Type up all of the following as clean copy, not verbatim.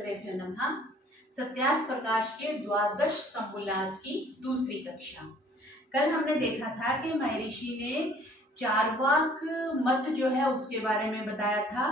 सर्वेभ्यो नमः। सत्यार्थ प्रकाश के द्वादश समुल्लास की दूसरी कक्षा। कल हमने देखा था कि महर्षि ने चार्वाक मत जो है उसके बारे में बताया था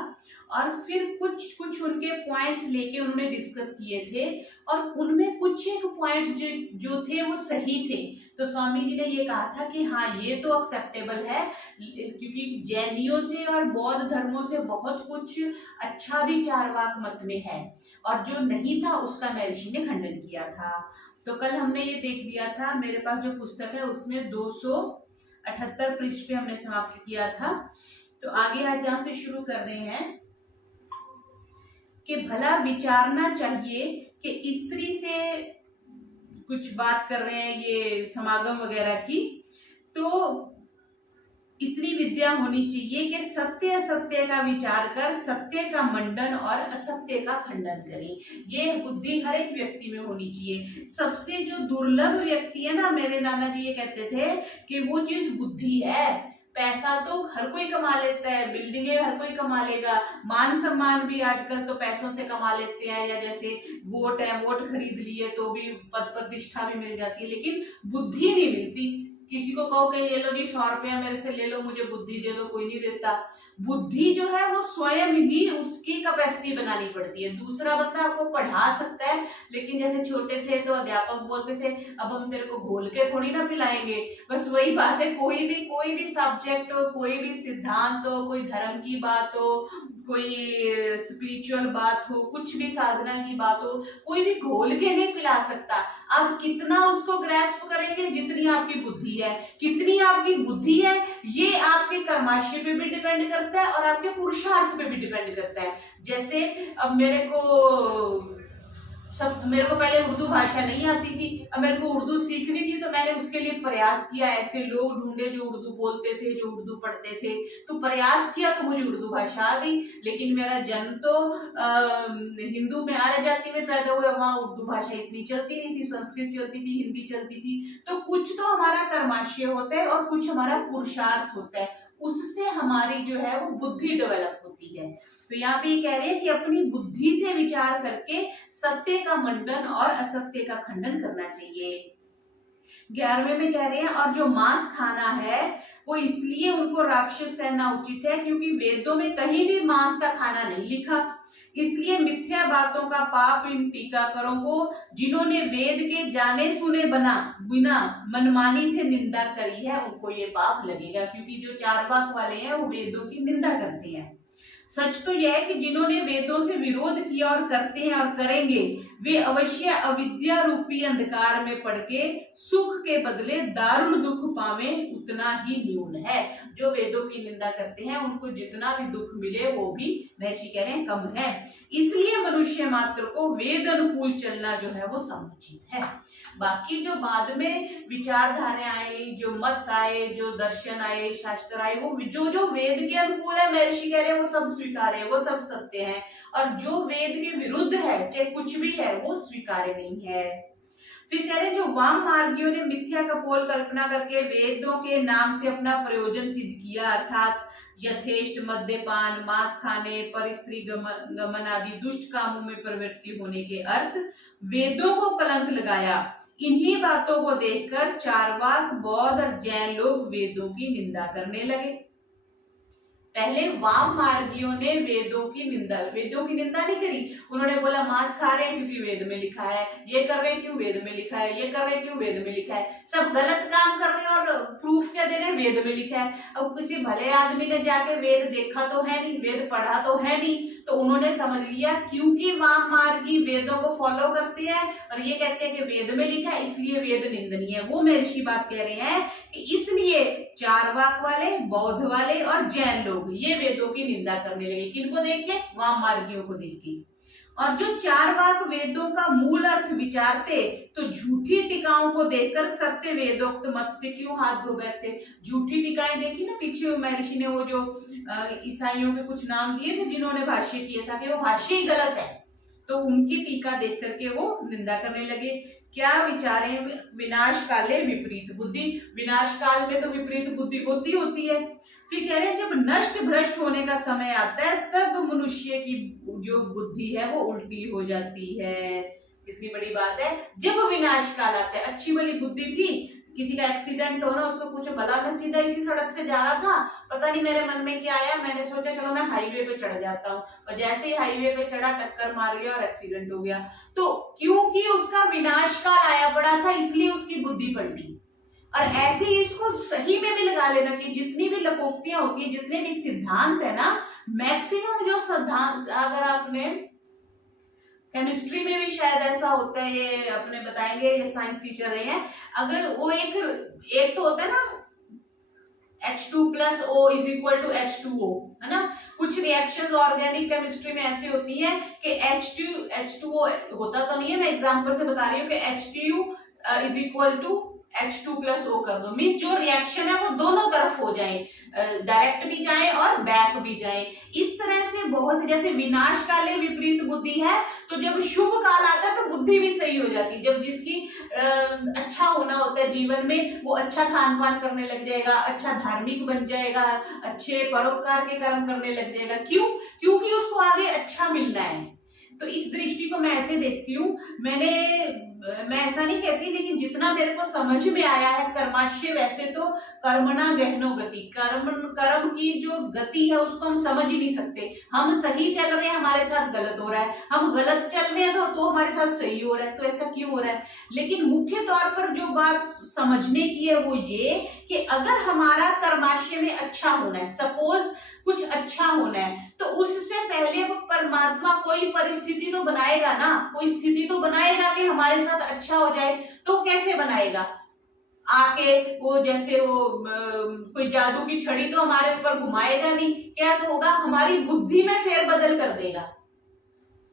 और फिर कुछ उनके पॉइंट्स लेके उन्होंने डिस्कस किए थे और उनमें कुछ एक पॉइंट्स जो थे वो सही थे। तो स्वामी जी ने ये कहा था कि हाँ ये तो एक्सेप्टेबल है, क्योंकि जैनियों से और बौद्ध धर्मों से बहुत कुछ अच्छा भी चार्वाक मत में है और जो नहीं था उसका महर्षि ने खंडन किया था। तो कल हमने ये देख लिया था, मेरे पास जो पुस्तक है उसमें 278 पृष्ठ पे हमने समाप्त किया था। तो आगे आज जहाँ से शुरू कर रहे हैं कि भला विचारना चाहिए कि स्त्री से कुछ बात कर रहे हैं ये समागम वगैरह की, तो इतनी विद्या होनी चाहिए कि सत्य असत्य का विचार कर सत्य का मंडन और असत्य का खंडन करें। ये बुद्धि हर एक व्यक्ति में होनी चाहिए। सबसे जो दुर्लभ व्यक्ति है ना, मेरे नाना जी ये कहते थे कि वो चीज बुद्धि है। पैसा तो हर कोई कमा लेता है, बिल्डिंगे हर कोई कमा लेगा, मान सम्मान भी आजकल तो पैसों से कमा लेते हैं, या जैसे वोट है, वोट खरीद लिए तो भी पद प्रतिष्ठा भी मिल जाती है, लेकिन बुद्धि नहीं मिलती। किसी को कहो कि ये लो जी 100 रुपया मेरे से ले लो, मुझे बुद्धि दे दो, कोई नहीं देता। बुद्धि जो है वो स्वयं ही उसकी कैपेसिटी बनानी पड़ती है। दूसरा बंदा आपको पढ़ा सकता है, लेकिन जैसे छोटे थे तो अध्यापक बोलते थे अब हम तेरे को घोल के थोड़ी ना पिलाएंगे। बस वही बात है, कोई भी सब्जेक्ट हो, कोई भी सिद्धांत हो, कोई धर्म की बात हो, कोई स्पिरिचुअल बात हो, कुछ भी साधना की बात हो, कोई भी घोल के नहीं पिला सकता। आप कितना उसको ग्रैस्प करेंगे, जितनी आपकी बुद्धि है। कितनी आपकी बुद्धि है ये आपके कर्माशय पे भी डिपेंड करता है और आपके पुरुषार्थ पे भी डिपेंड करता है। जैसे अब मेरे को पहले उर्दू भाषा नहीं आती थी, अब मेरे को उर्दू सीखनी थी, तो मैंने उसके लिए प्रयास किया। ऐसे लोग ढूंढे जो उर्दू बोलते थे, जो उर्दू पढ़ते थे, तो प्रयास किया तो मुझे उर्दू भाषा आ गई। लेकिन मेरा जन्म तो हिंदू में, आर्य जाति में पैदा हुआ, वहाँ उर्दू भाषा इतनी चलती नहीं थी, संस्कृत चलती थी, हिंदी चलती थी। तो कुछ तो हमारा कर्माशय होता है और कुछ हमारा पुरुषार्थ होता है, उससे हमारी जो है वो बुद्धि डेवलप होती है। तो यहाँ पे ये कह रहे हैं कि अपनी बुद्धि से विचार करके सत्य का मंडन और असत्य का खंडन करना चाहिए। 11वें में कह रहे हैं और जो मांस खाना है वो इसलिए उनको राक्षस कहना उचित है क्योंकि वेदों में कहीं भी मांस का खाना नहीं लिखा। इसलिए मिथ्या बातों का पाप इन टीकाकारों को, जिन्होंने वेद के जाने सुने बिना मनमानी से निंदा करी है, उनको ये पाप लगेगा, क्योंकि जो चार्वाक वाले हैं वो वेदों की निंदा करते हैं। सच तो यह है कि जिन्होंने वेदों से विरोध किया और करते हैं और करेंगे, वे अवश्य अविद्या रूपी अंधकार में पड़ के सुख के बदले दारुण दुख पावे, उतना ही न्यून है। जो वेदों की निंदा करते हैं उनको जितना भी दुख मिले वो भी महर्षि कह रहे हैं कम है। इसलिए मनुष्य मात्र को वेद अनुकूल चलना जो है वो समुचित है। बाकी जो बाद में विचारधारा आई, जो मत आए, जो दर्शन आए, शास्त्र आए, वो जो वेद के अनुकूल है, महर्षि कह रहे हैं वो सब स्वीकार्य है, वो सब सत्य है, और जो वेद के विरुद्ध है, चाहे कुछ भी है, वो स्वीकार्य नहीं है। फिर कह रहे हैं जो वाम मार्गियों ने मिथ्या कपोल कल्पना करके वेदों के नाम से अपना प्रयोजन सिद्ध किया, अर्थात यथेष्ट मद्यपान, मांस खाने, परस्त्री गमन आदि दुष्ट कामों में प्रवृत्ति होने के अर्थ वेदों को कलंक लगाया, इन्हीं बातों को देखकर चार्वाक, बौद्ध और जैन लोग वेदों की निंदा करने लगे। पहले वाम मार्गियों ने वेदों की निंदा नहीं करी। उन्होंने बोला मांस खा रहे हैं क्योंकि वेद में लिखा है, ये कर रहे हैं क्यों वेद में लिखा है, ये कर रहे हैं क्यों वेद में लिखा है, सब गलत काम कर रहे हैं और प्रूफ क्या दे रहे हैं, वेद में लिखा है। अब किसी भले आदमी ने जाके वेद देखा तो है नहीं, वेद पढ़ा तो है नहीं, तो उन्होंने समझ लिया क्योंकि वाम मार्गी वेदों को फॉलो करते हैं और ये कहते हैं कि वेद में लिखा है इसलिए वेद निंदनीय है। वो महर्षि बात कह रहे हैं कि इसलिए चार्वाक वाले, बौद्ध वाले और जैन लोग ये वेदों की निंदा करने लगे। किनको देख के? वाम मार्गियों को देख के। और जो चार्वाक वेदों का मूल अर्थ विचारते तो झूठी टीकाओं को देखकर सत्य वेदोक्त मत से क्यों हाथ धो बैठते। झूठी टीकाएं देखी ना पीछे महर्षि ने, वो जो ईसाइयों के कुछ नाम दिए थे जिन्होंने भाष्य किया था कि वो भाष्य ही गलत है, तो उनकी टीका देख करके वो निंदा करने लगे। क्या विचारें? विनाश काले विपरीत बुद्धि। विनाश काल में तो विपरीत बुद्धि होती है। फिर कह रहे हैं जब नष्ट भ्रष्ट होने का समय आता है तब मनुष्य की जो बुद्धि है वो उल्टी हो जाती है। कितनी बड़ी बात है। जब विनाश काल आता है, अच्छी वाली बुद्धि थी, किसी का एक्सीडेंट हो ना, उसको पूछो भला मैं सीधा इसी सड़क से जा रहा था, पता नहीं मेरे मन में क्या आया, मैंने सोचा चलो मैं हाईवे पे चढ़ जाता हूँ, और जैसे ही हाईवे पे चढ़ा टक्कर मार गया और एक्सीडेंट हो गया। तो क्योंकि उसका विनाश काल आया पड़ा था, इसलिए उसकी बुद्धि पलटी। और ऐसे ही इसको सही में भी लगा लेना चाहिए। जितनी भी लकोक्तियां होती है, जितने भी सिद्धांत है ना, मैक्सिमम जो सिद्धांत, अगर आपने केमिस्ट्री में भी शायद ऐसा होता है, ये अपने बताएंगे, ये साइंस टीचर रहे हैं, अगर वो एक तो होता है ना H2+O = H2O, है ना। कुछ रिएक्शंस ऑर्गेनिक केमिस्ट्री में ऐसी होती हैं कि H2O होता तो नहीं है, मैं एग्जांपल से बता रही हूँ कि H2 = H2+O कर दो, मीन जो रिएक्शन है वो दोनों तरफ हो जाए, डायरेक्ट भी जाए और बैक भी जाए। इस तरह से बहुत से, जैसे विनाश काले विपरीत बुद्धि है, तो जब शुभ काल आता है तो बुद्धि भी सही हो जाती है। जब जिसकी अच्छा होना होता है जीवन में, वो अच्छा खान पान करने लग जाएगा, अच्छा धार्मिक बन जाएगा, अच्छे परोपकार के कर्म करने लग जाएगा। क्यों? क्योंकि उसको आगे अच्छा मिलना है। तो इस दृष्टि को मैं ऐसे देखती हूँ। मैं ऐसा नहीं कहती, लेकिन जितना मेरे को समझ में आया है, कर्माशय वैसे तो कर्मणा गहनो गति, कर्म की जो गति है उसको हम समझ ही नहीं सकते। हम सही चल रहे हैं, हमारे साथ गलत हो रहा है, हम गलत चल रहे हैं तो हमारे साथ सही हो रहा है, तो ऐसा क्यों हो रहा है। लेकिन मुख्य तौर पर जो बात समझने की है वो ये कि अगर हमारा कर्माशय में अच्छा होना है, सपोज कुछ अच्छा होना है, तो उससे पहले वो परमात्मा कोई परिस्थिति तो बनाएगा ना, कोई स्थिति तो बनाएगा कि हमारे साथ अच्छा हो जाए। तो कैसे बनाएगा? आके वो जैसे वो कोई जादू की छड़ी तो हमारे ऊपर घुमाएगा नहीं, क्या होगा, हमारी बुद्धि में फेरबदल कर देगा।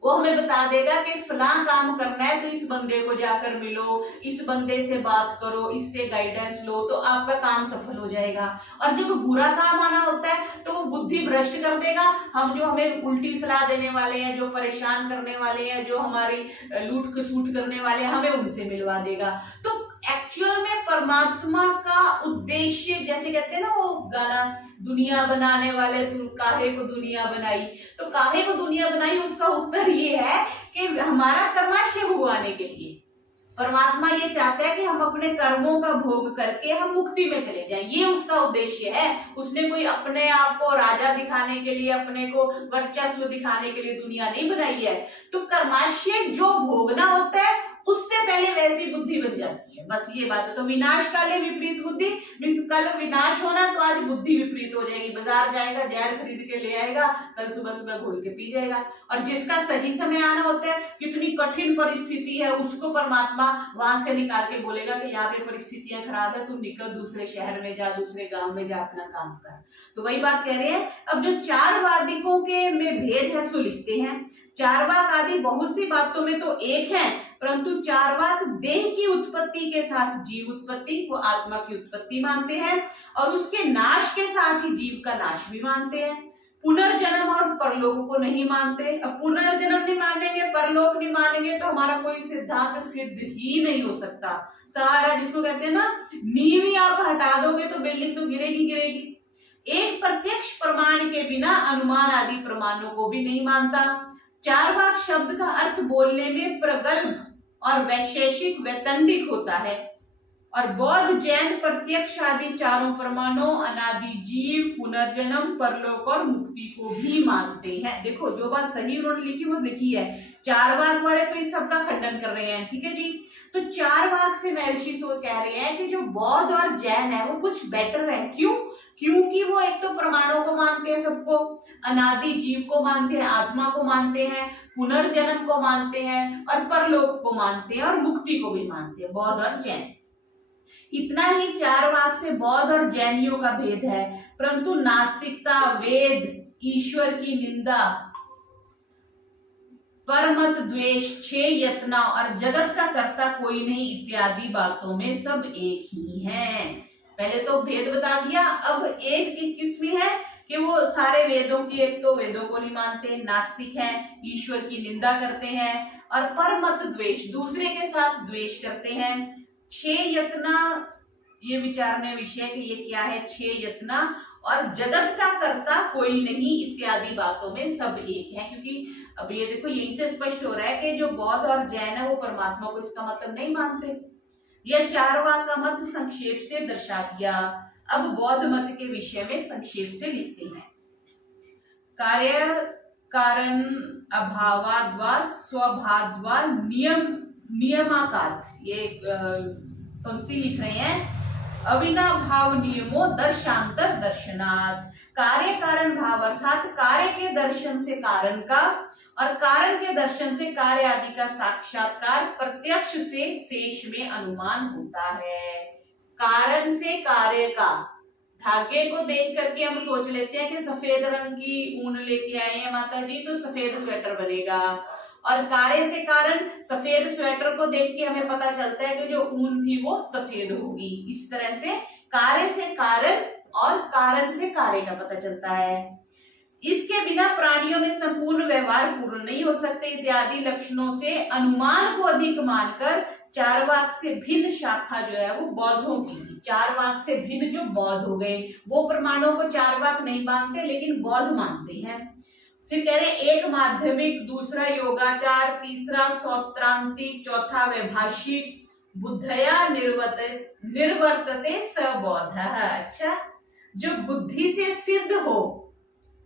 वो हमें बता देगा कि फला काम करना है तो इस बंदे को जाकर मिलो, इस बंदे से बात करो, इससे गाइडेंस लो, तो आपका काम सफल हो जाएगा। और जब बुरा काम आना होता है तो वो बुद्धि भ्रष्ट कर देगा। हम जो हमें उल्टी सलाह देने वाले हैं, जो परेशान करने वाले हैं, जो हमारी लूट खसूट करने वाले हैं, हमें उनसे मिलवा देगा। तो एक्चुअल में परमात्मा का उद्देश्य, जैसे कहते हैं ना वो गाना, दुनिया बनाने वाले तू काहे को दुनिया बनाई, तो काहे को दुनिया बनाई, उसका उत्तर ये है कि हमारा कर्माशय भुगवाने के लिए। परमात्मा ये चाहता है कि हम अपने कर्मों का भोग करके हम मुक्ति में चले जाएं, ये उसका उद्देश्य है। उसने कोई अपने आप को राजा दिखाने के लिए, अपने को वर्चस्व दिखाने के लिए दुनिया नहीं बनाई है। तो कर्माशय जो भोगना होता है उससे पहले वैसी बुद्धि बन जाती है, बस ये बात है। तो विनाश काले विपरीत बुद्धि, कल विनाश होना तो आज बुद्धि विपरीत हो जाएगी। बाजार जाएगा, जहर खरीद के ले आएगा, कल सुबह सुबह घोल के पी जाएगा। और जिसका सही समय आना होता है, कितनी कठिन परिस्थिति है, उसको परमात्मा वहां से निकाल के बोलेगा कि यहाँ पे परिस्थितियां खराब है, तुम निकल दूसरे शहर में जा, दूसरे गांव में जा, अपना काम कर। तो वही बात कह रहे हैं। अब जो चार वादिकों के में भेद है सो लिखते हैं। चारवाक आदि बहुत सी बातों में तो एक है, परंतु चारवाक देह की उत्पत्ति के साथ जीव उत्पत्ति व आत्मा की उत्पत्ति मानते हैं, और उसके नाश के साथ ही जीव का नाश भी मानते हैं। पुनर्जन्म और परलोक को नहीं मानते। अब पुनर्जन्म नहीं मानेंगे, परलोक नहीं मानेंगे, तो हमारा कोई सिद्धांत सिद्ध ही नहीं हो सकता। सहारा जिसको कहते हैं ना, नींव ही आप हटा दोगे तो बिल्डिंग तो गिरेगी गिरेगी। एक प्रत्यक्ष प्रमाण के बिना अनुमान आदि प्रमाणों को भी नहीं मानता। चारवाक शब्द का अर्थ बोलने में प्रगल्भ और वैशेषिक वैतंडिक होता है, और बौद्ध जैन प्रत्यक्ष आदि चारों प्रमाणों, अनादि जीव, पुनर्जन्म, परलोक और मुक्ति को भी मानते हैं। देखो जो बात सही उन्होंने लिखी वो लिखी है। चारवाक वाले तो इस सब का खंडन कर रहे हैं, ठीक है जी। तो चारवाक से महर्षि सो कह रहे हैं कि जो बौद्ध और जैन है वो कुछ बेटर है। क्यों? क्योंकि वो एक तो प्रमाणों को मानते हैं सबको, अनादि जीव को मानते हैं, आत्मा को मानते हैं, पुनर्जन्म को मानते हैं, और परलोक को मानते हैं, और मुक्ति को भी मानते हैं, बौद्ध और जैन। इतना ही चारवाक से बौद्ध और जैनियों का भेद है। परंतु नास्तिकता, वेद, ईश्वर की निंदा, परमत द्वेष, छह यत्ना और जगत का कर्ता कोई नहीं इत्यादि बातों में सब एक ही हैं। पहले तो भेद बता दिया, अब एक किस किस में है कि वो सारे वेदों की, एक तो वेदों को नहीं मानते, नास्तिक हैं, ईश्वर की निंदा करते हैं, और परमत द्वेष, दूसरे के साथ द्वेष करते हैं। छह यत्ना, ये विचारने विषय कि ये क्या है छह यत्ना, और जगत का कर्ता कोई नहीं इत्यादि बातों में सब एक है। क्योंकि अब ये देखो यहीं से स्पष्ट हो रहा है कि जो बौद्ध और जैन है वो परमात्मा को इसका मतलब नहीं मानते। यह चारवाक का मत संक्षेप से दर्शा दिया। अब बौद्ध मत के विषय में संक्षेप से लिखते हैं। कार्य कारण अभावाद्वा स्वभावद्वा नियमाकार, ये पंक्ति लिख रहे हैं। अविनाभाव नियमो दर्शांतर दर्शनात्। कार्य कारण भाव अर्थात कार्य के दर्शन से कारण का और कारण के दर्शन से कार्य आदि का साक्षात्कार प्रत्यक्ष से शेष में अनुमान होता है। कारण से कार्य का, धागे को देख करके हम सोच लेते हैं कि सफेद रंग की ऊन लेके आए हैं माता जी तो सफेद स्वेटर बनेगा, और कार्य से कारण सफेद स्वेटर को देख के हमें पता चलता है कि जो ऊन थी वो सफेद होगी। इस तरह से कार्य से कारण और कारण से कार्य का पता चलता है। इसके बिना प्राणियों में संपूर्ण व्यवहार पूर्ण नहीं हो सकते इत्यादि लक्षणों से अनुमान को अधिक मानकर चारवाक से भिन्न शाखा जो है वो बौद्धों की थी। चारवाक से भिन्न जो बौद्ध हो गए वो प्रमाणों को चारवाक नहीं मानते लेकिन बौद्ध मानते हैं। फिर कह रहे एक माध्यमिक, दूसरा योगाचार, तीसरा सौत्रांतिक, चौथा वैभाषिक, बुद्धया निर्वर्तते स बौद्ध। अच्छा, जो बुद्धि से सिद्ध हो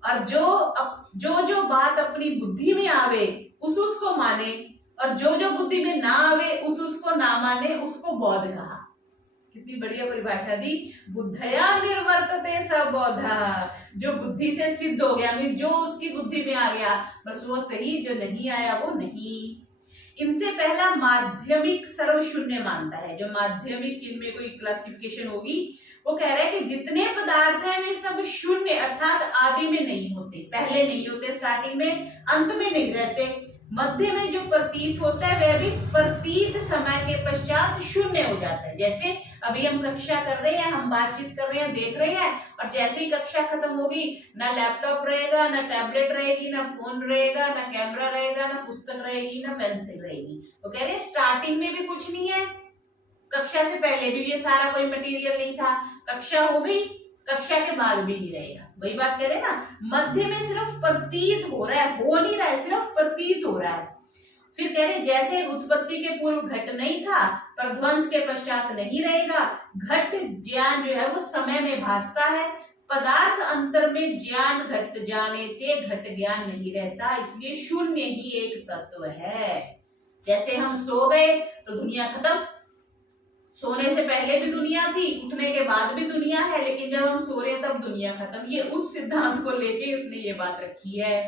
और जो बात अपनी बुद्धि में आवे उसको माने, और जो बुद्धि में ना आवे उसको ना माने, उसको बौद्ध कहा। कितनी बढ़िया परिभाषा दी। बुद्धया निर्वर्तते स बौद्ध, जो बुद्धि से सिद्ध हो गया, जो उसकी बुद्धि में आ गया बस वो सही, जो नहीं आया वो नहीं। इनसे पहला माध्यमिक सर्वशून्य मानता है। जो माध्यमिक, इनमें कोई क्लासिफिकेशन होगी, वो कह रहा है कि जितने पदार्थ हैं वे सब शून्य अर्थात आदि में नहीं होते, पहले नहीं होते, स्टार्टिंग में, अंत में नहीं रहते। मध्य में जो प्रतीत होता है वह भी प्रतीत समय के पश्चात शून्य हो जाता है। जैसे अभी हम कक्षा कर रहे हैं, हम बातचीत कर रहे हैं, देख रहे हैं, और जैसे ही कक्षा खत्म होगी ना लैपटॉप रहेगा, ना टैबलेट रहेगी, ना फोन रहेगा, ना कैमरा रहेगा, ना पुस्तक रहेगी, ना पेंसिल रहेगी। तो कह रहे स्टार्टिंग में भी कुछ नहीं है, कक्षा से पहले भी ये सारा कोई मटेरियल नहीं था, कक्षा हो गई, कक्षा के बाद भी नहीं रहेगा। वही बात कह रहे हैं ना, मध्य में सिर्फ प्रतीत हो रहा है, हो नहीं रहा है, सिर्फ प्रतीत हो रहा है। फिर कह रहे जैसे उत्पत्ति के पूर्व घट नहीं था, प्रध्वंस के पश्चात नहीं रहेगा। घट ज्ञान जो है वो समय में भासता है, पदार्थ अंतर में ज्ञान घट जाने से घट ज्ञान नहीं रहता, इसलिए शून्य ही एक तत्व है। जैसे हम सो गए तो दुनिया खत्म, सोने से पहले भी दुनिया थी, उठने के बाद भी दुनिया है, लेकिन जब हम सो रहे हैं तब दुनिया खत्म। ये उस सिद्धांत को लेके उसने ये बात रखी है।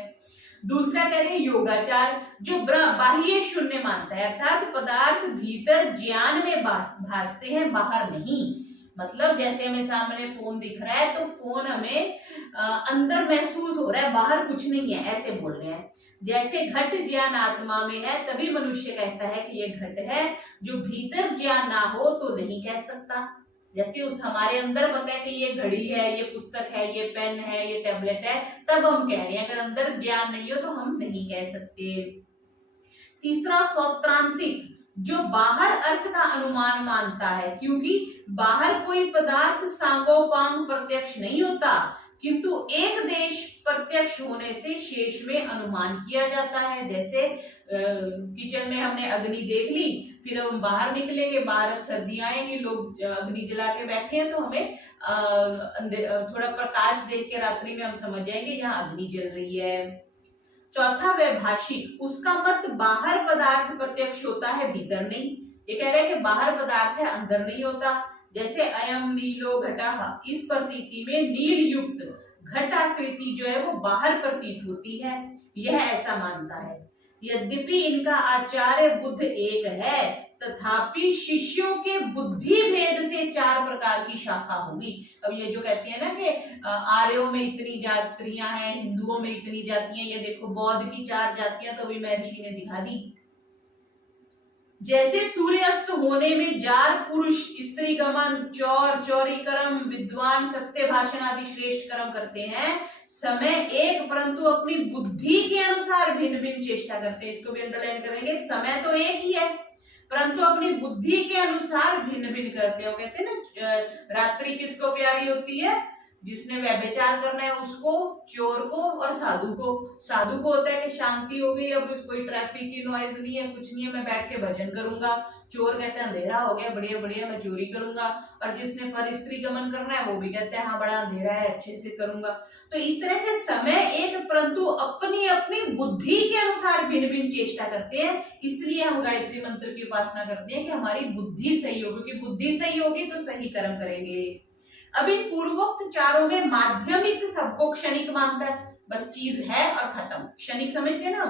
दूसरा कह रहे हैं योगाचार, जो बाह्य शून्य मानता है, अर्थात पदार्थ भीतर ज्ञान में भासते हैं, बाहर नहीं। मतलब जैसे हमें सामने फोन दिख रहा है तो फोन हमें अंदर महसूस हो रहा है, बाहर कुछ नहीं है, ऐसे बोल रहे हैं। जैसे घट ज्ञान आत्मा में है तभी मनुष्य कहता है कि ये घट है, जो भीतर ज्ञान ना हो तो नहीं कह सकता। जैसे उस हमारे अंदर पता है कि ये घड़ी है, ये पुस्तक है, ये पेन है, ये टैबलेट है, तब हम कह रहे हैं। अगर अंदर ज्ञान नहीं हो तो हम नहीं कह सकते। तीसरा सौत्रांतिक, जो बाहर अर्थ का अनुमान मानता है, क्योंकि बाहर कोई पदार्थ सांगोपांग प्रत्यक्ष नहीं होता, किंतु एक देश प्रत्यक्ष होने से शेष में अनुमान किया जाता है। जैसे किचन में हमने अग्नि देख ली, फिर हम बाहर निकलेंगे, बाहर अब सर्दियां आएंगी, लोग अग्नि जला के बैठे हैं, तो हमें थोड़ा प्रकाश देख के रात्रि में हम समझ जाएंगे यहाँ अग्नि जल रही है। चौथा वैभाषिक, उसका मत बाहर पदार्थ प्रत्यक्ष होता है, भीतर नहीं। ये कह रहे हैं कि बाहर पदार्थ है, अंदर नहीं होता। जैसे अयम नीलो घटा, इस प्रतीति में नील युक्त घटाकृति जो है वो बाहर प्रतीत होती है, यह ऐसा मानता है। यद्यपि इनका आचार्य बुद्ध एक है, तथापि शिष्यों के बुद्धि भेद से 4 प्रकार की शाखा होगी। अब ये जो कहते हैं ना कि आर्यों में इतनी जातियां हैं, हिंदुओं में इतनी जातियां, ये देखो बौद्ध की 4 जातियां तो भी महर्षि ने दिखा दी। जैसे सूर्यास्त होने में जार पुरुष स्त्री गमन, चौर चौरी कर्म, विद्वान सत्य भाषण आदि श्रेष्ठ कर्म करते हैं, समय एक परंतु अपनी बुद्धि के अनुसार भिन्न भिन्न चेष्टा करते हैं। इसको भी अंडरलाइन करेंगे, समय तो एक ही है परंतु अपनी बुद्धि के अनुसार भिन्न भिन्न करते हैं। कहते हैं ना रात्रि किसको प्यारी होती है, जिसने व्यभिचार करना है उसको, चोर को और साधु को। साधु को होता है कि शांति हो गई, अब कोई ट्रैफिक की नॉइज नहीं है, कुछ नहीं है, मैं बैठ के भजन करूंगा। चोर कहते हैं अंधेरा हो गया, बढ़िया बढ़िया मैं चोरी करूंगा। और जिसने पर स्त्री गमन करना है वो भी कहते हैं हाँ बड़ा अंधेरा है, अच्छे से करूंगा। तो इस तरह से समय एक, परंतु अपनी अपनी बुद्धि के अनुसार भिन्न भिन्न चेष्टा करते हैं। इसलिए हम गायत्री मंत्र की उपासना करते हैं कि हमारी बुद्धि सही हो, क्योंकि बुद्धि सही होगी तो सही कर्म करेंगे। अब इन पूर्वोक्त चारों में माध्यमिक सबको क्षणिक मानता है, बस चीज है और खत्म, क्षणिक समझते ना,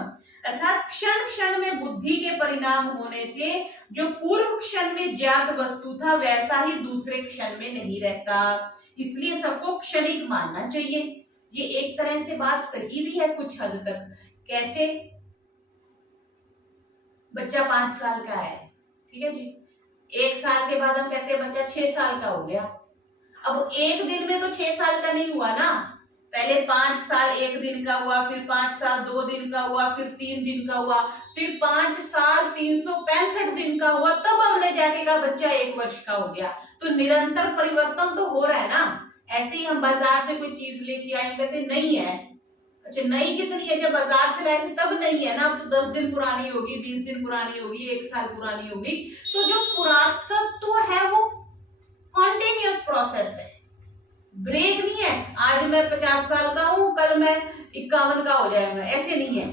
अर्थात क्षण क्षण में बुद्धि के परिणाम होने से जो पूर्व क्षण में ज्ञात वस्तु था वैसा ही दूसरे क्षण में नहीं रहता, इसलिए सबको क्षणिक मानना चाहिए। ये एक तरह से बात सही भी है कुछ हद तक। कैसे? बच्चा 5 साल का है, ठीक है जी, 1 साल के बाद हम कहते हैं बच्चा 6 साल का हो गया। अब एक दिन में तो 6 साल का नहीं हुआ ना, पहले 5 साल 1 दिन का हुआ, फिर 5 साल 2 दिन का हुआ, फिर 3 दिन का हुआ, फिर 5 साल 365 दिन का हुआ, तब हमने जाके कहा बच्चा 1 वर्ष का हो गया। तो निरंतर परिवर्तन तो हो रहा है ना। ऐसे ही हम बाजार से कोई चीज लेके आए, कहते नहीं है, अच्छा नई कितनी है, जब बाजार से लाए थे तब नहीं है ना, अब तो 10 दिन पुरानी होगी, 20 दिन पुरानी होगी, 1 साल पुरानी होगी। तो जो पुरातत्व है वो कॉन्टिन्यूअस प्रोसेस है, ब्रेक नहीं है। आज मैं 50 साल का हूँ, कल मैं 51 का हो जाएगा, ऐसे नहीं है।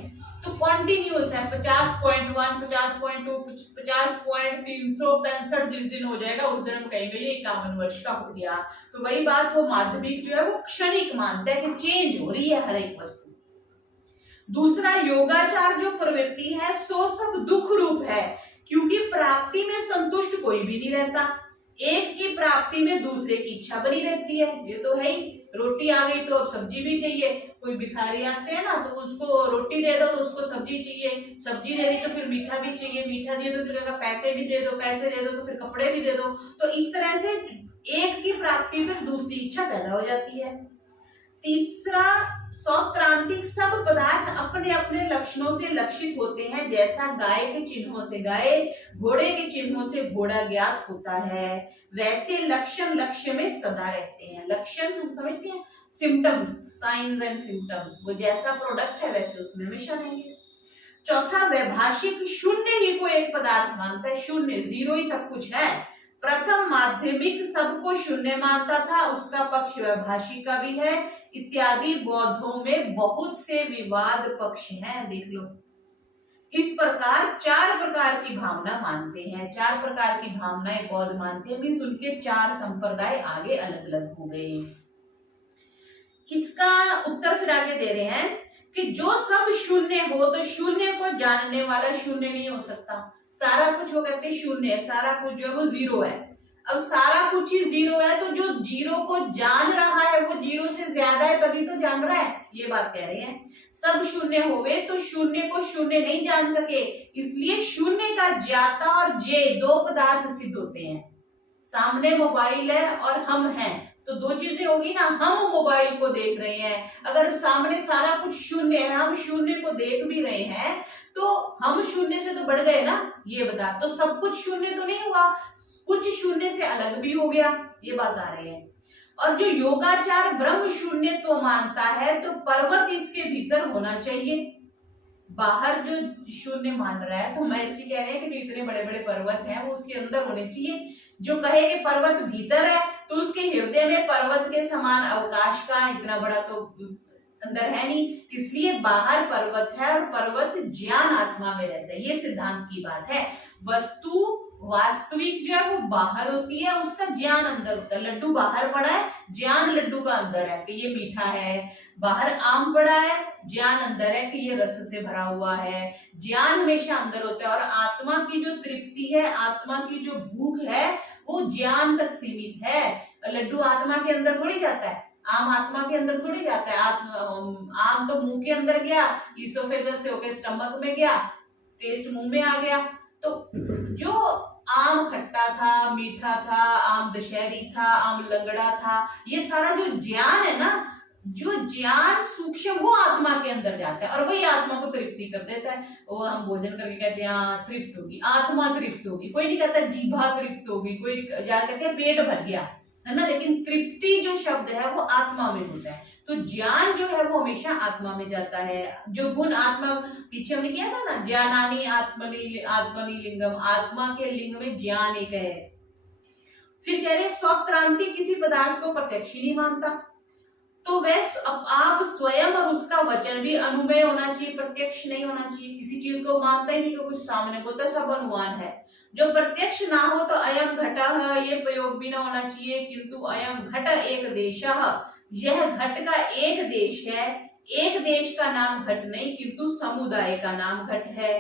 तो कॉन्टिन्यूअस है, 50.1, 50.2, 50.365 जिस दिन हो जाएगा उस दिन हम कहेंगे ये 51 वर्ष का हो गया। तो वही बात, वो माध्यमिक जो है वो क्षणिक मानता है कि चेंज हो रही है हर एक वस्तु। दूसरा, योगाचार जो प्रवृत्ति है सो सब दुख रूप है, क्योंकि प्राप्ति में संतुष्ट कोई भी नहीं रहता। एक की प्राप्ति में दूसरे की इच्छा बनी रहती है, ये तो है ही। रोटी आ गई तो अब सब्जी भी चाहिए, कोई भिखारी आते हैं ना तो उसको रोटी दे दो तो उसको सब्जी चाहिए, सब्जी दे दी तो फिर मीठा भी चाहिए, मीठा दिए तो फिर पैसे भी दे दो, पैसे दे दो तो फिर कपड़े भी दे दो। तो इस तरह से एक की प्राप्ति में दूसरी इच्छा पैदा हो जाती है। तीसरा, सौत्रांतिक सब पदार्थ अपने अपने लक्षणों से लक्षित होते हैं, जैसा गाय के चिन्हों से गाय, घोड़े के चिन्हों से घोड़ा ज्ञात होता है, वैसे लक्षण लक्ष्य में सदा रहते हैं। लक्षण हम समझते हैं, सिम्टम्स, साइंस एंड सिम्टम्स, वो जैसा प्रोडक्ट है वैसे उसमें हमेशा रहेंगे। चौथा, वैभाषिक शून्य ही को एक पदार्थ मानता है, शून्य, जीरो ही सब कुछ है। प्रथम माध्यमिक सबको शून्य मानता था, उसका पक्ष वैभाषिक का भी है इत्यादि। बौद्धों में बहुत से विवाद पक्ष हैं, देख लो। इस प्रकार 4 प्रकार की भावना मानते हैं, 4 प्रकार की भावनाएं बौद्ध मानते हैं, मीन्स उनके 4 संप्रदाय आगे अलग अलग हो गए। इसका उत्तर फिर आगे दे रहे हैं कि जो सब शून्य हो तो शून्य को जानने वाला शून्य नहीं हो सकता। सारा कुछ वो कहते हैं शून्य है, सारा कुछ जो है वो जीरो है। अब सारा कुछ ही जीरो है तो जो जीरो को जान रहा है वो जीरो से ज्यादा है तभी तो जान रहा है, ये बात कह रहे हैं। सब शून्य होवे तो शून्य को शून्य नहीं जान सके, इसलिए शून्य का ज्ञाता और जे 2 पदार्थ सिद्ध होते हैं। सामने मोबाइल है और हम हैं, तो 2 चीजें होगी ना, हम मोबाइल को देख रहे हैं, अगर सामने सारा कुछ शून्य है, हम शून्य को देख भी रहे हैं, तो हम शून्य से तो बढ़ गए ना, ये बता। तो सब कुछ शून्य तो नहीं हुआ, कुछ शून्य से अलग भी हो गया, ये बात आ रही है। और जो योगाचार ब्रह्म शून्य तो मानता है, तो पर्वत इसके भीतर होना चाहिए। बाहर जो शून्य मान रहा है, तो महर्षि कह रहे हैं कि जो इतने बड़े बड़े पर्वत हैं वो उसके अंदर होने चाहिए। जो कहे कि पर्वत भीतर है, तो उसके हृदय में पर्वत के समान अवकाश का इतना बड़ा तो अंदर है नहीं, इसलिए बाहर पर्वत है और पर्वत ज्ञान आत्मा में रहता है, ये सिद्धांत की बात है। वस्तु वास्तविक जो है वो बाहर होती है, उसका ज्ञान अंदर होता है। लड्डू बाहर पड़ा है, ज्ञान लड्डू का अंदर है कि ये मीठा है। बाहर आम पड़ा है, ज्ञान अंदर है कि ये रस से भरा हुआ है। ज्ञान हमेशा अंदर होता है। और आत्मा की जो तृप्ति है, आत्मा की जो भूख है, वो ज्ञान तक सीमित है। लड्डू आत्मा के अंदर थोड़ी जाता है, आम आत्मा के अंदर थोड़ी जाता है। आम तो मुंह के अंदर गया, ईसोफेगस से होकर स्टमक में गया, टेस्ट मुंह में आ गया। तो जो आम खट्टा था, मीठा था, आम दशहरी था, आम लंगड़ा था, ये सारा जो ज्ञान है ना, जो ज्ञान सूक्ष्म, वो आत्मा के अंदर जाता है और वही आत्मा को तृप्ति कर देता है। वो हम भोजन करके कहते हैं हाँ तृप्त होगी, आत्मा तृप्त होगी। कोई नहीं कहता जीभा तृप्त होगी, कोई ज्यादा कहते हैं पेट भर गया, है ना, लेकिन तृप्ति जो शब्द है वो आत्मा में होता है। तो ज्ञान जो है वो हमेशा आत्मा में जाता है। जो गुण आत्मा, पीछे हमने किया था ना, ज्ञानानि आत्मनि आत्मनि लिंगम, आत्मा के लिंग में ज्ञान एक है। फिर कह रहे स्वक्रांति किसी पदार्थ को प्रत्यक्ष ही नहीं मानता, तो वह आप स्वयं और उसका वचन भी अनुमेय होना चाहिए, प्रत्यक्ष नहीं होना चाहिए। किसी चीज को मानता ही नहीं कि कुछ सामने को, तो सब अनुमान है। जो प्रत्यक्ष ना हो तो अयम घटः ये प्रयोग भी ना होना चाहिए, किंतु अयम घट एक देशः, यह घट का एक देश है। एक देश का नाम घट नहीं, किंतु समुदाय का नाम घट है।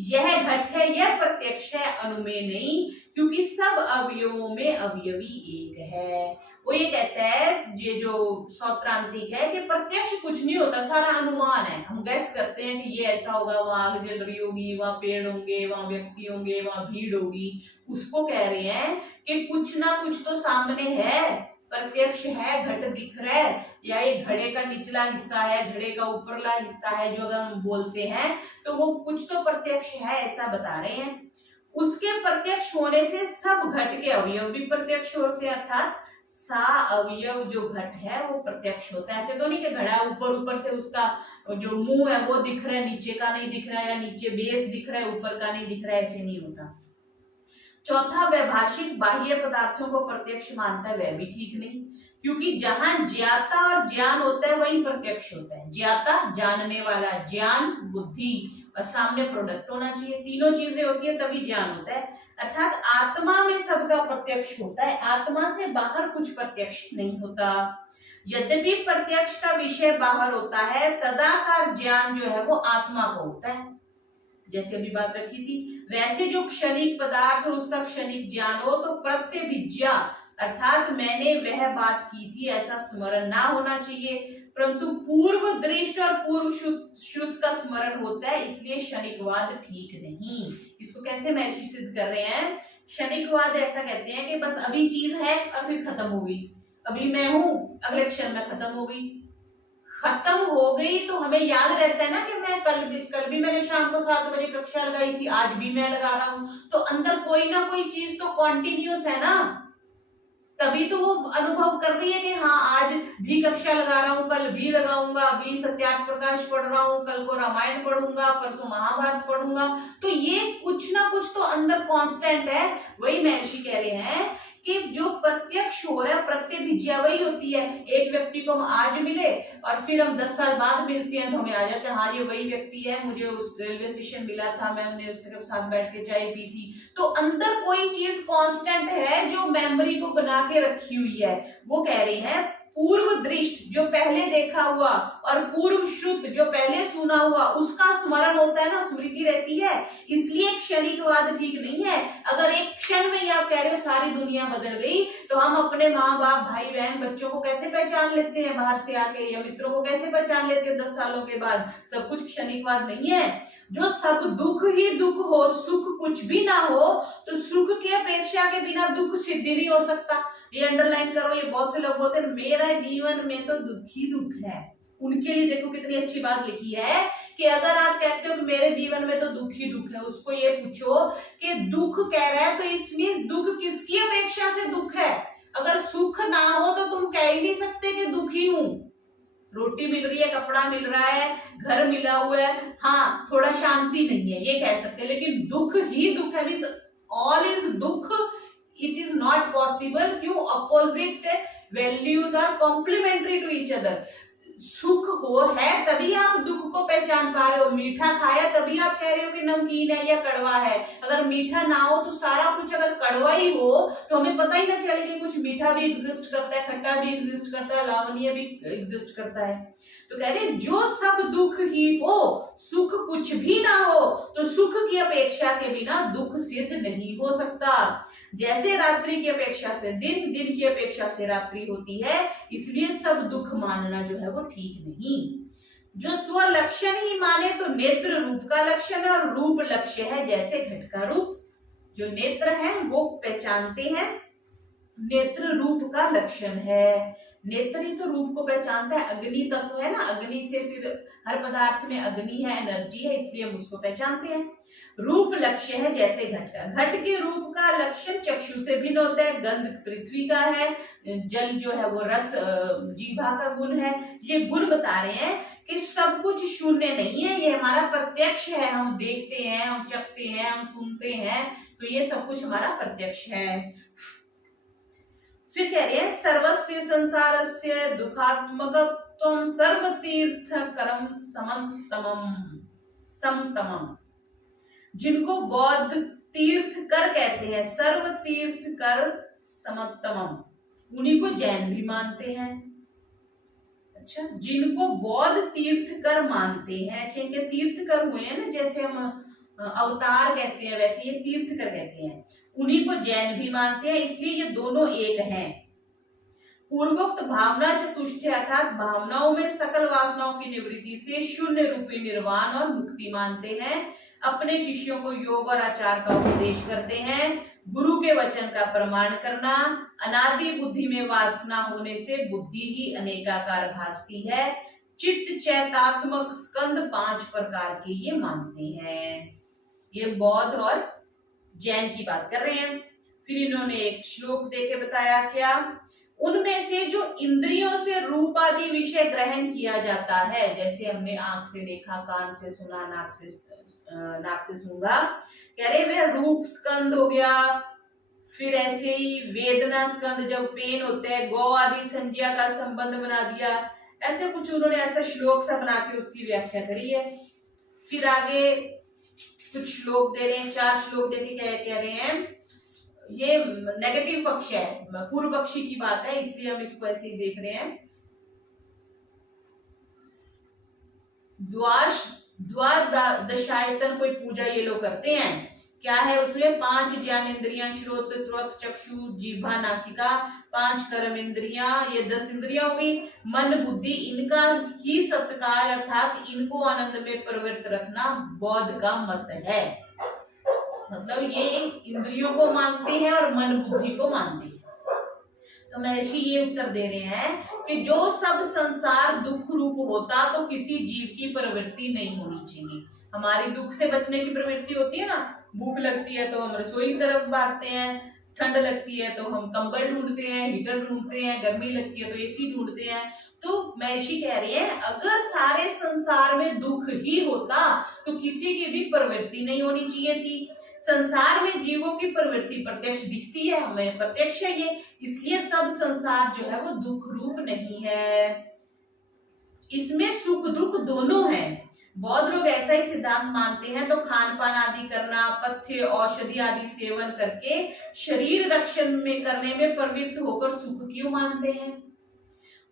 यह घट है, यह प्रत्यक्ष है, अनुमेय नहीं, क्योंकि सब अवयवों में अवयवी एक है। वो ये कहता है, ये जो सौत्रांतिक है, कि प्रत्यक्ष कुछ नहीं होता, सारा अनुमान है। हम गैस करते हैं कि ये ऐसा होगा, वहां आग जल रही होगी, वहां पेड़ होंगे, वहां व्यक्ति होंगे, वहां भीड़ होगी। उसको कह रहे हैं कि कुछ ना कुछ तो सामने है, प्रत्यक्ष है, घट दिख रहा है, या ये घड़े का निचला हिस्सा है, घड़े का ऊपरला हिस्सा है, जो अगर हम बोलते हैं तो वो कुछ तो प्रत्यक्ष है, ऐसा बता रहे हैं। उसके प्रत्यक्ष होने से सब घट के अवयव भी प्रत्यक्ष होते हैं, अर्थात सा अवयव जो घट है वो प्रत्यक्ष होता है। ऐसे तो नहीं कि घड़ा ऊपर ऊपर से उसका जो मुंह है वो दिख रहा है, नीचे का नहीं दिख रहा है, या नीचे बेस दिख रहा है, ऊपर का नहीं दिख रहा है, ऐसे नहीं होता। चौथा, वैभाषिक बाह्य पदार्थों को प्रत्यक्ष मानता है, वह भी ठीक नहीं, क्योंकि जहां ज्ञाता और ज्ञान होता है वही प्रत्यक्ष होता है। ज्ञाता जानने वाला, ज्ञान बुद्धि, और सामने प्रोडक्ट होना चाहिए। तीनों चीजें होती है तभी ज्ञान होता है, अर्थात आत्मा में सबका प्रत्यक्ष होता है, आत्मा से बाहर कुछ प्रत्यक्ष नहीं होता। यद्यपि प्रत्यक्ष का विषय बाहर होता है, तदाकार ज्ञान जो है वो आत्मा को होता है। जैसे अभी बात रखी थी, वैसे जो क्षणिक पदार्थ और उसका क्षणिक ज्ञान हो तो प्रत्यभिज्ञा, अर्थात मैंने वह बात की थी ऐसा स्मरण ना होना चाहिए, परंतु पूर्व दृष्ट और पूर्व श्रुत का स्मरण होता है, इसलिए क्षणिकवाद ठीक नहीं। इसको कैसे महर्षि सिद्ध कर रहे हैं? क्षणिकवाद ऐसा कहते हैं कि बस अभी चीज है और फिर खत्म हो गई, अभी मैं हूं, अगले क्षण में खत्म हो गई। खत्म हो गई तो हमें याद रहता है ना कि मैं कल भी मैंने शाम को 7 बजे कक्षा लगाई थी, आज भी मैं लगा रहा हूं, तो अंदर कोई ना कोई चीज तो कॉन्टिन्यूस है ना, तभी तो वो अनुभव कर रही है कि हाँ आज भी कक्षा लगा रहा हूँ, कल भी लगाऊंगा, अभी सत्यार्थ प्रकाश पढ़ रहा हूँ, कल को रामायण पढ़ूंगा, परसों महाभारत पढ़ूंगा, तो ये कुछ ना कुछ तो अंदर कांस्टेंट है। वही महर्षि कह रहे हैं कि जो प्रत्यक्ष हो रहा है, प्रत्यभिज्ञा वही होती है। एक व्यक्ति को हम आज मिले और फिर हम 10 साल बाद मिलते हैं तो हमें आ जाता है हाँ ये वही व्यक्ति है, मुझे उस रेलवे स्टेशन मिला था, मैंने उसके साथ बैठ के चाय पी थी। तो अंदर कोई चीज कांस्टेंट है जो मेमोरी को बना के रखी हुई है। वो कह रहे हैं पूर्व दृष्ट जो पहले देखा हुआ और पूर्व श्रुत जो पहले सुना हुआ उसका स्मरण होता है ना, स्मृति रहती है, इसलिए क्षणिकवाद ठीक नहीं है। अगर एक क्षण में ही आप कह रहे हो सारी दुनिया बदल गई, तो हम अपने माँ बाप, भाई बहन, बच्चों को कैसे पहचान लेते हैं बाहर से आके, या मित्रों को कैसे पहचान लेते हैं 10 सालों के बाद? सब कुछ क्षणिकवाद नहीं है। जो सब दुख ही दुख हो, सुख कुछ भी ना हो, तो सुख की अपेक्षा के बिना दुख सिद्ध नहीं हो सकता। ये अंडरलाइन करो, ये बहुत से लोग बोलते हैं मेरा जीवन में तो दुख ही दुख है। उनके लिए देखो कितनी अच्छी बात लिखी है कि अगर आप कहते हो कि मेरे जीवन में तो दुख ही दुख है, उसको ये पूछो कि दुख कह रहा है तो इसमें दुख किसकी अपेक्षा से दुख है? अगर सुख ना हो तो तुम कह ही नहीं सकते कि दुखी हूं। रोटी मिल रही है, कपड़ा मिल रहा है, घर मिला हुआ है, हाँ थोड़ा शांति नहीं है, ये कह सकते हैं, लेकिन दुख ही दुख है, मींस ऑल इज दुख, इट इज नॉट पॉसिबल। क्यों? Opposite values are complementary to each other. सुख हो है तभी आप दुख को पहचान पा रहे हो, मीठा खाया तभी आप कह रहे हो कि नमकीन है या कड़वा है। अगर मीठा ना हो तो सारा कुछ अगर कड़वा ही हो तो हमें पता ही ना चले कि कुछ मीठा भी एग्जिस्ट करता है, खट्टा भी एग्जिस्ट करता है, लावण्य भी एग्जिस्ट करता है। तो कह रहे जो सब दुख ही हो, सुख कुछ भी ना हो, तो सुख की अपेक्षा के बिना दुख सिद्ध नहीं हो सकता। जैसे रात्रि की अपेक्षा से दिन, दिन की अपेक्षा से रात्रि होती है, इसलिए सब दुख मानना जो है वो ठीक नहीं। जो स्वलक्षण ही माने तो नेत्र रूप का लक्षण है और रूप लक्ष्य है, जैसे घट का रूप। जो नेत्र है वो पहचानते हैं, नेत्र रूप का लक्षण है। नेत्र ही तो रूप को पहचानता है, अग्नि तत्व है ना, अग्नि से फिर हर पदार्थ में अग्नि है, एनर्जी है, इसलिए हम उसको पहचानते हैं। रूप लक्ष्य है जैसे घट का। घट के रूप का लक्षण चक्षु से भिन्न होता है, गंध पृथ्वी का है, जल जो है वो रस जीभा का गुण है। ये गुण बता रहे हैं कि सब कुछ शून्य नहीं है, ये हमारा प्रत्यक्ष है, हम देखते हैं, हम चखते हैं, हम सुनते हैं, तो ये सब कुछ हमारा प्रत्यक्ष है। फिर कह रहे हैं सर्वस्य संसारस्य दुखात्मकत्वं सर्व तीर्थकरम समतमम, जिनको बौद्ध तीर्थकर कहते हैं, सर्व तीर्थकर समतमम, उन्हीं को जैन भी मानते हैं। अच्छा, जिनको बौद्ध तीर्थकर मानते हैं, जिनके तीर्थकर हुए हैं ना, जैसे हम अवतार कहते हैं वैसे ये तीर्थकर कहते हैं, उन्हीं को जैन भी मानते हैं, इसलिए ये दोनों एक हैं। पूर्वोक्त भावना चतुष्टय अर्थात भावनाओं में सकल वासनाओं की निवृत्ति से शून्य रूपी निर्वाण और मुक्ति मानते हैं। अपने शिष्यों को योग और आचार का उपदेश करते हैं। गुरु के वचन का प्रमाण करना, अनादि बुद्धि में वासना होने से बुद्धि ही अनेकाकार भासती है। चित्त चैतात्मक स्कंद 5 प्रकार के ये मानते हैं। ये बौद्ध और जैन की बात कर रहे हैं। फिर इन्होंने एक श्लोक देके बताया क्या, उनमें से जो इंद्रियों से रूप आदि विषय ग्रहण किया जाता है, जैसे हमने आंख से देखा, कान से सुना, नाक से सूंघा, कह रहे वे रूप स्कंद हो गया। फिर ऐसे ही वेदना स्कंद, जब पेन होता है, गौ आदि संज्ञा का संबंध बना दिया। ऐसे कुछ उन्होंने ऐसा श्लोक सा बना के उसकी व्याख्या करी है। फिर आगे कुछ श्लोक दे रहे हैं, 4 श्लोक देके क्या कह रहे हैं, ये नेगेटिव पक्ष है, पूर्व पक्षी की बात है, इसलिए हम इसको ऐसे ही देख रहे हैं। द्वार दशायतन कोई पूजा ये लोग करते हैं, क्या है उसमें 5 ज्ञान इंद्रियां, श्रोत, त्वक, चक्षु, जीभा, नासिका, 5 कर्म इंद्रियां, ये 10 इंद्रियां हो गई। मन बुद्धि, इनका ही सत्कार अर्थात इनको आनंद में प्रवृत्त रखना बौद्ध का मत है। मतलब ये इंद्रियों को मानते हैं और मन बुद्धि को मानते हैं। तो महर्षि ये उत्तर दे रहे हैं कि जो सब संसार दुख रूप होता तो किसी जीव की प्रवृत्ति नहीं होनी चाहिए। हमारी दुख से बचने की प्रवृत्ति होती है ना, भूख लगती है तो हम रसोई की तरफ भागते हैं, ठंड लगती है तो हम कंबल ढूंढते हैं, हीटर ढूंढते हैं, गर्मी लगती है तो एसी ढूंढते हैं। तो महर्षि कह रहे हैं अगर सारे संसार में दुख ही होता तो किसी की भी प्रवृत्ति नहीं होनी चाहिए थी। संसार में जीवों की प्रवृत्ति प्रत्यक्ष दिखती है, हमें प्रत्यक्ष है ये, इसलिए सब संसार जो है वो दुख रूप नहीं है, इसमें सुख दुख दोनों हैं। बौद्ध लोग ऐसा ही सिद्धांत मानते हैं, तो खान पान आदि करना, पथ्य औषधि आदि सेवन करके शरीर रक्षण में करने में प्रवृत्त होकर सुख क्यों मानते हैं।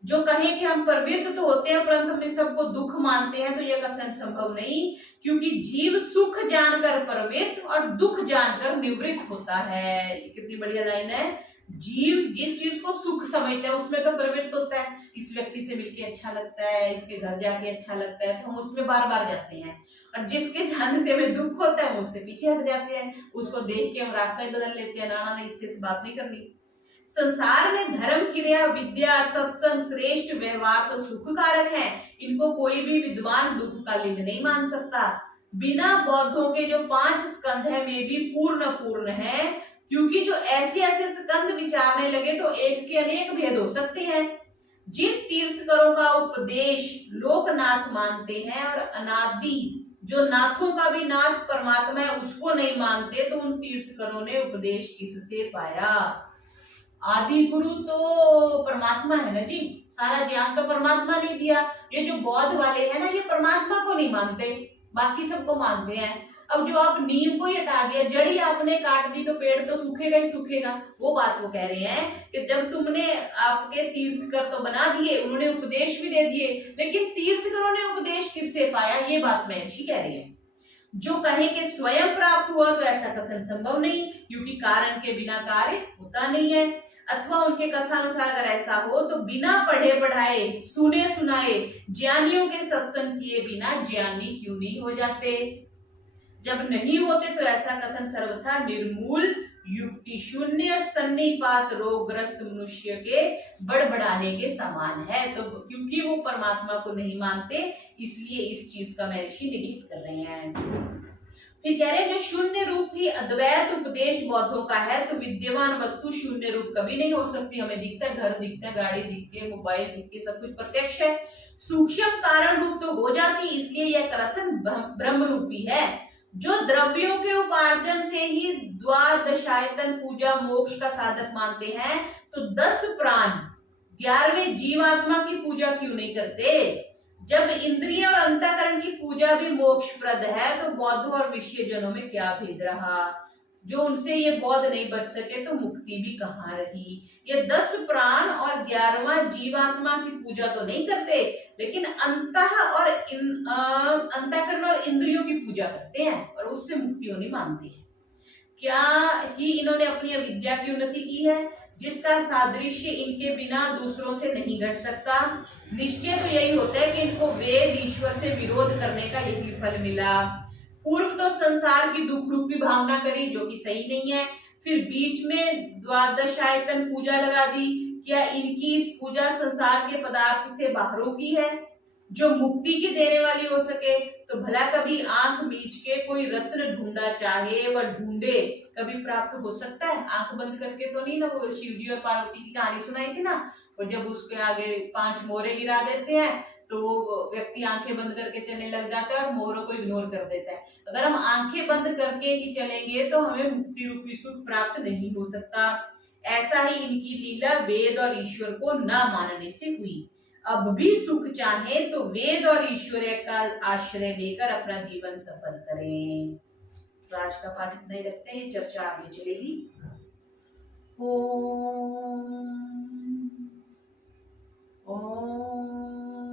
जो कहें कि हम प्रवृत्त तो होते हैं परंतु हम सबको दुख मानते हैं, तो यह कथन संभव नहीं, क्योंकि जीव सुख जानकर प्रवृत्त और दुख जानकर निवृत्त होता है। कितनी बढ़िया लाइन है, जीव जिस चीज को सुख समझता है उसमें तो प्रवृत्त होता है। इस व्यक्ति से मिलके अच्छा लगता है, इसके घर जाके अच्छा लगता है, तो हम उसमें बार बार जाते हैं, और जिसके जाने से हमें दुख होता है उससे पीछे हट जाते हैं, उसको देख के हम रास्ता ही बदल लेते हैं, ना इससे बात नहीं करनी। संसार में धर्म, क्रिया, विद्या, सत्संग, श्रेष्ठ व्यवहार तो सुख कारक है, इनको कोई भी विद्वान दुख का लिंग नहीं मान सकता। बिना बौद्धों के जो 5 स्कंध है वे भी पूर्ण है, क्योंकि जो ऐसे स्कंध विचारने लगे तो एक के अनेक भेद हो सकते हैं। जिन तीर्थकरों का उपदेश लोकनाथ मानते हैं और अनादि जो नाथों का भी नाथ परमात्मा है उसको नहीं मानते, तो उन तीर्थकरों ने उपदेश किससे पाया। आदि गुरु तो परमात्मा है ना जी, सारा ज्ञान तो परमात्मा ने दिया। ये जो बौद्ध वाले हैं ना, ये परमात्मा को नहीं मानते, बाकी सबको मानते हैं। अब जो आप नीम को ही हटा दिया, जड़ी आपने काट दी, तो पेड़ तो सूखेगा ही सूखेगा। वो बात वो कह रहे हैं कि जब तुमने आपके तीर्थकर तो बना दिए, उन्होंने उपदेश भी दे दिए, लेकिन तीर्थकरों ने उपदेश किससे पाया, ये बात महर्षि कह रहे हैं। जो कहे कि स्वयं प्राप्त हुआ तो ऐसा कथन संभव नहीं, क्योंकि कारण के बिना कार्य होता नहीं है। अथवा उनके कथानुसार अगर ऐसा हो तो बिना पढ़े पढ़ाए, सुने सुनाए, ज्ञानियों के सत्संग किए बिना ज्ञानी क्यों नहीं हो जाते। जब नहीं होते तो ऐसा कथन सर्वथा निर्मूल, युक्ति शून्य, सन्निपात रोगग्रस्त मनुष्य के बड़बड़ाने के समान है। तो क्योंकि वो परमात्मा को नहीं मानते, इसलिए इस चीज का महर्षि निगेट कर रहे हैं। फिर कह रहे हैं जो शून्य रूप ही अद्वैत उपदेश बौद्धों का है, तो विद्यमान वस्तु शून्य रूप कभी नहीं हो सकती। हमें दिखता है, घर दिखता है, गाड़ी दिखती है, मोबाइल दिखती है, सब कुछ प्रत्यक्ष है। सूक्ष्म कारण रूप तो हो जाती, इसलिए यह कथन ब्रह्म रूपी है। जो द्रव्यों के उपार्जन से ही द्वादशायतन पूजा मोक्ष का साधक मानते हैं, तो 10 प्राण 11वें जीवात्मा की पूजा क्यों नहीं करते? जब इंद्रिय और अंतःकरण की पूजा भी मोक्षप्रद है, तो बौद्धों और विषय जनों में क्या भेद रहा? जो उनसे ये बौद्ध नहीं बच सके, तो मुक्ति भी कहाँ रही? ये 10 प्राण और 11वां जीवात्मा की पूजा तो नहीं करते, लेकिन अंतःकरण और इंद्रियों की पूजा करते हैं और उससे मुक्ति होनी मानते हैं। क्या ही इन्होंने अपनी अविद्या की उन्नति की है, जिसका सादृश्य इनके बिना दूसरों से नहीं घट सकता। निश्चय तो यही होता है कि इनको वेद ईश्वर से विरोध करने का यही फल मिला। पूर्व तो संसार की दुख रूपी भावना करी, जो कि सही नहीं है। फिर बीच में द्वादशायतन पूजा लगा दी। क्या इनकी इस पूजा संसार के पदार्थ से बाहरों की है, जो मुक्ति की देने वाली हो सके? तो भला कभी आंख मीच के कोई रत्न ढूंढा चाहे वह ढूंढे, कभी प्राप्त हो सकता है? आंख बंद करके तो नहीं ना। वो शिव जी और पार्वती की कहानी सुनाई थी ना, और जब उसके आगे 5 मोहरे गिरा देते हैं, तो वो व्यक्ति आंखें बंद करके चलने लग जाता है और मोहरों को इग्नोर कर देता है। अगर हम आंखें बंद करके ही चलेंगे, तो हमें मुक्ति रूपी सुख प्राप्त नहीं हो सकता। ऐसा ही इनकी लीला वेद और ईश्वर को न मानने से हुई। अब भी सुख चाहे तो वेद और ईश्वर का आश्रय लेकर अपना जीवन सफल करें। तो आज का पाठ इतना ही रखते हैं, चर्चा आगे चलेगी। ओम ओम